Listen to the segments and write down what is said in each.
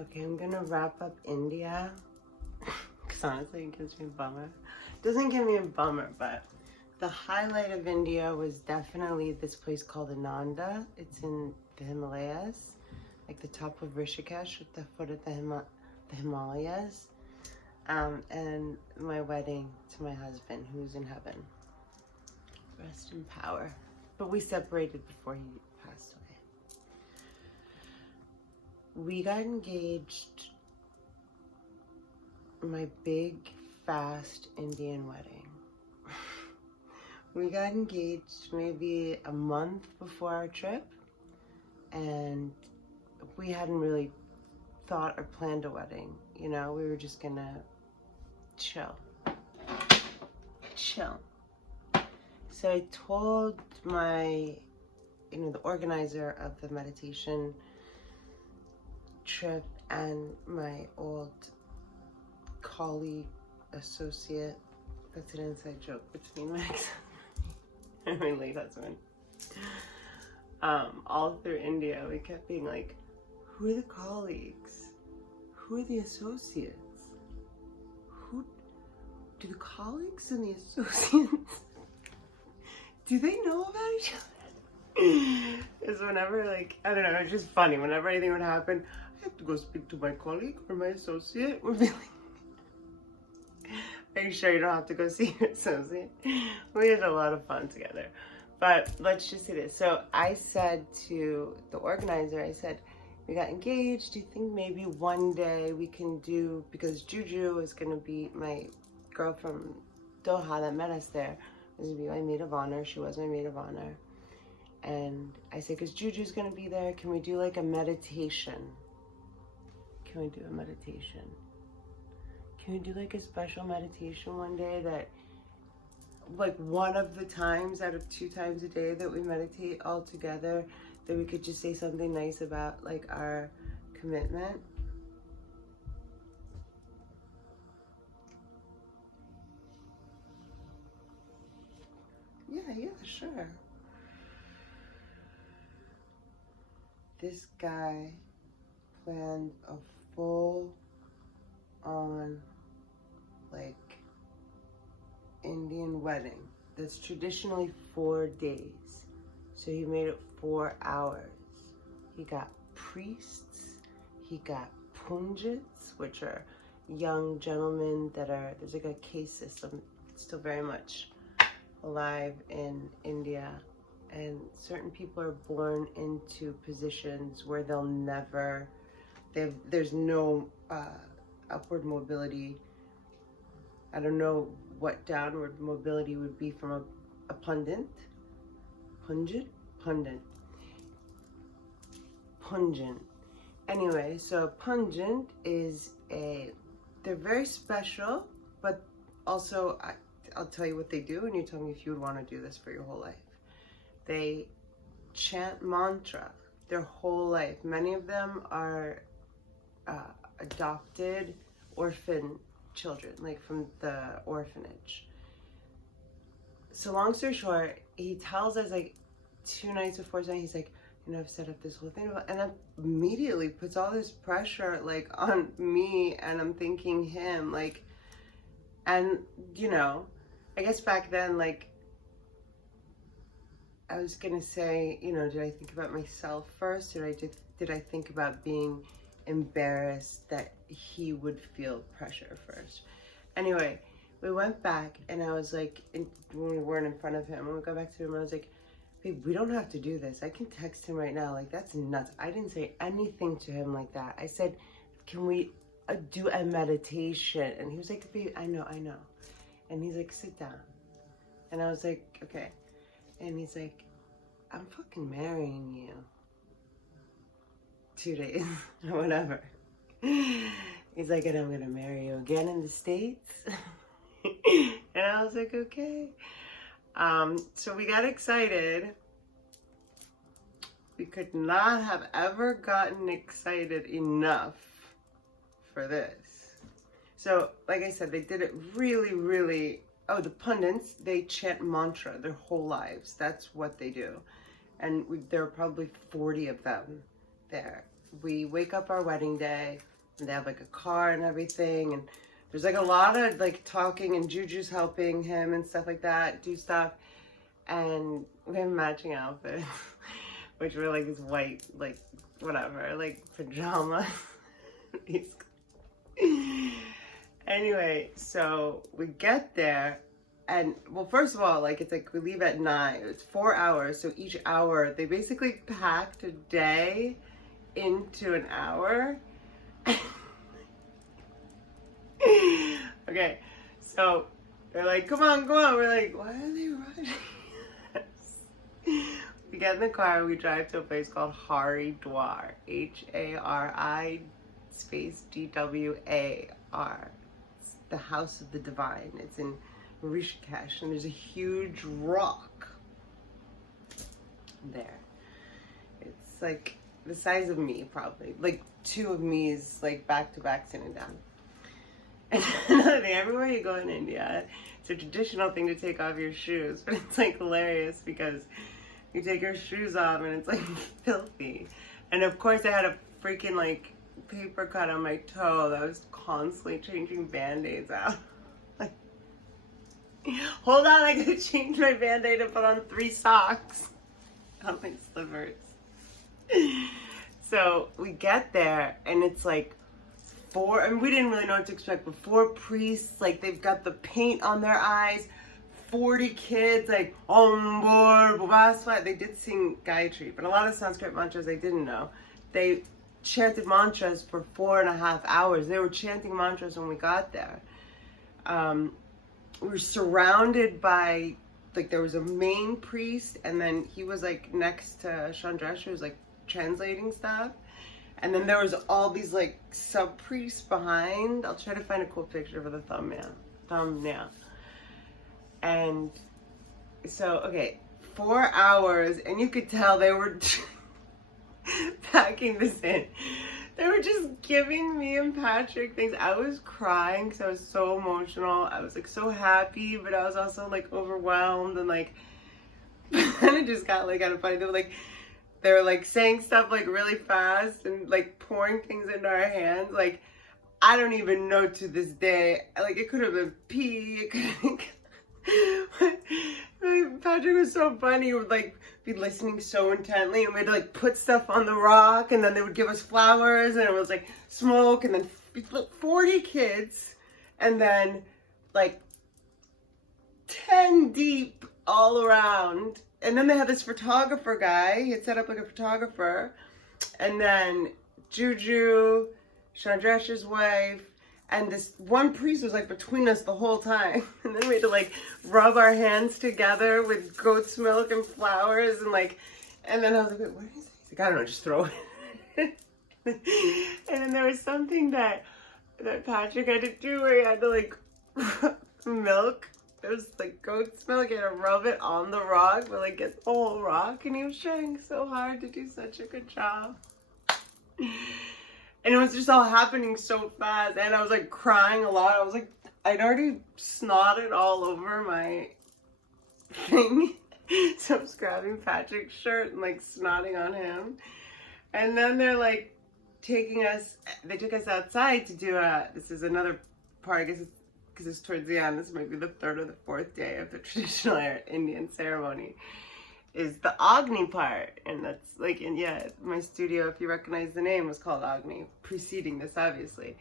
Okay, I'm gonna wrap up India. Because honestly, it gives me a bummer. It doesn't give me a bummer, but the highlight of India was definitely this place called Ananda. It's in the Himalayas, like the top of Rishikesh at the foot of the Himalayas. And my wedding to my husband, who's in heaven. Rest in power. But we separated before he passed away. We got engaged, my big, fast Indian wedding. We got engaged maybe a month before our trip, and we hadn't really thought or planned a wedding. You know, we were just gonna chill. So I told my, the organizer of the meditation trip and my old colleague, associate, that's an inside joke between my ex and my late husband. All through India, we kept being like, who are the colleagues? Who are the associates? Who do the colleagues and the associates, do they know about each other? Because whenever, like, I don't know, it's just funny. Whenever anything would happen, I have to go speak to my colleague or my associate. We'd be like, are you sure you don't have to go see your associate? We had a lot of fun together. But let's just say this. So I said to the organizer, I said, we got engaged. Do you think maybe one day we can do, because Juju is going to be my girl from Doha that met us there, was going to be my maid of honor. She was my maid of honor. And I said, because Juju's going to be there, can we do like a meditation? Can we do a meditation? Can we do like a special meditation one day that, like one of the times out of 2 times a day that we meditate all together, that we could just say something nice about like our commitment? Yeah, sure. This guy planned a full-on, like, Indian wedding that's traditionally 4 days. So he made it 4 hours. He got priests, he got punjits, which are young gentlemen that are, there's like a caste system still very much alive in India. And certain people are born into positions where they'll never, there's no upward mobility. I don't know what downward mobility would be from a pundit. Pungent. Anyway, so pungent is they're very special, but also I'll tell you what they do and you tell me if you would want to do this for your whole life. They chant mantra their whole life. Many of them are adopted orphan children, like from the orphanage. So long story short, he tells us like 2 nights before tonight, he's like, I've set up this whole thing, and that immediately puts all this pressure like on me, and I'm thinking him, like, and I guess back then, like, I was gonna say, did I think about myself first, or did I think about being embarrassed that he would feel pressure first? Anyway, we went back, and I was like, when we weren't in front of him, when we got back to him, I was like, babe, we don't have to do this. I can text him right now. Like, that's nuts. I didn't say anything to him like that. I said, can we do a meditation? And he was like, babe, I know. And he's like, sit down. And I was like, okay. And he's like, I'm fucking marrying you. 2 days, or whatever. He's like, and I'm gonna marry you again in the States. And I was like, okay. So we got excited. We could not have ever gotten excited enough for this. So, like I said, they did it really, really. Oh, the pundits, they chant mantra their whole lives. That's what they do. And there are probably 40 of them there. we wake up our wedding day, and they have like a car and everything, and there's like a lot of like talking, and Juju's helping him and stuff like that, do stuff. And we have matching outfits, which were like this white, like whatever, like pajamas. Anyway, so we get there, and well, first of all, like it's like we leave at 9. It's 4 hours, so each hour they basically packed a day into an hour. Okay, so they're like, come on, go on. We're like, why are they rushing us? We get in the car, we drive to a place called Haridwar, Hari space DWAR. It's the House of the Divine. It's in Rishikesh, and there's a huge rock there. It's like the size of me, probably. Like 2 of me's, like back to back sitting down. And another thing, everywhere you go in India, it's a traditional thing to take off your shoes, but it's like hilarious because you take your shoes off and it's like filthy. And of course I had a freaking like paper cut on my toe that I was constantly changing band-aids out. Like, hold on, I gotta change my band-aid and put on 3 socks on my slippers. So we get there and it's like 4, and we didn't really know what to expect, but 4 priests, like they've got the paint on their eyes, 40 kids, like Om Bor Bhavasva. They did sing Gayatri, but a lot of Sanskrit mantras I didn't know. They chanted mantras for 4.5 hours. They were chanting mantras when we got there. We were surrounded by, like there was a main priest, and then he was like next to Chandrash, who was like translating stuff. And then there was all these like sub-priests behind. I'll try to find a cool picture for the thumbnail. And so, okay, 4 hours, and you could tell they were packing this in. They were just giving me and Patrick things. I was crying because I was so emotional. I was like so happy, but I was also like overwhelmed, and like, and it just got like kind of funny. They were like saying stuff like really fast and like pouring things into our hands. Like, I don't even know to this day. Like, it could have been pee. It could have Patrick was so funny. He would like be listening so intently, and we'd like put stuff on the rock, and then they would give us flowers, and it was like smoke, and then 40 kids, and then like 10 deep all around. And then they had this photographer guy. He had set up like a photographer. And then Juju, Chandrash's wife, and this one priest was like between us the whole time. And then we had to like rub our hands together with goat's milk and flowers, and like, and then I was like, wait, what is it? He's like, I don't know, just throw it. And then there was something that Patrick had to do where he had to like milk. It was like goat's milk, and rub it on the rock, but like get the whole rock, and he was trying so hard to do such a good job. And it was just all happening so fast, and I was like crying a lot. I was like, I'd already snotted all over my thing, so I was grabbing Patrick's shirt and like snotting on him. And then they're like they took us outside to do this is another part, I guess it's because it's towards the end, this might be the 3rd or the 4th day of the traditional Indian ceremony, is the Agni part. And that's like, and yeah, my studio, if you recognize the name, was called Agni, preceding this obviously.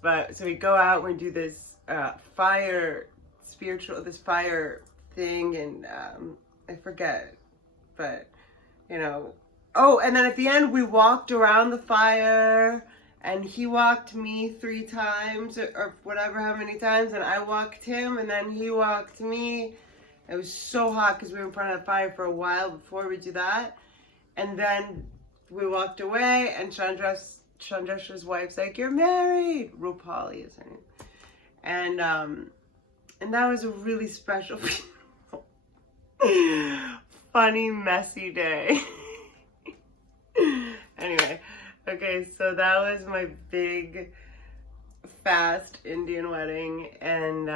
But so we go out and do this fire thing, and I forget, but you know, oh, and then at the end we walked around the fire, and he walked me 3 times or whatever, how many times, and I walked him, and then he walked me. It was so hot because we were in front of the fire for a while before we do that. And then we walked away, and Chandrash's wife's like, you're married. Rupali is her name. And that was a really special, funny, messy day. Anyway. Okay, so that was my big, fast Indian wedding, and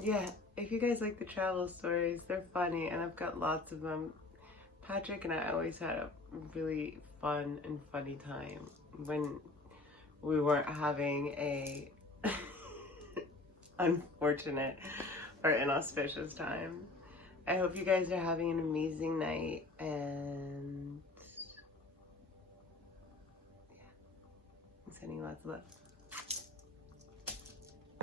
yeah, if you guys like the travel stories, they're funny, and I've got lots of them. Patrick and I always had a really fun and funny time when we weren't having a unfortunate or inauspicious time. I hope you guys are having an amazing night, and yeah, I'm sending you lots of love.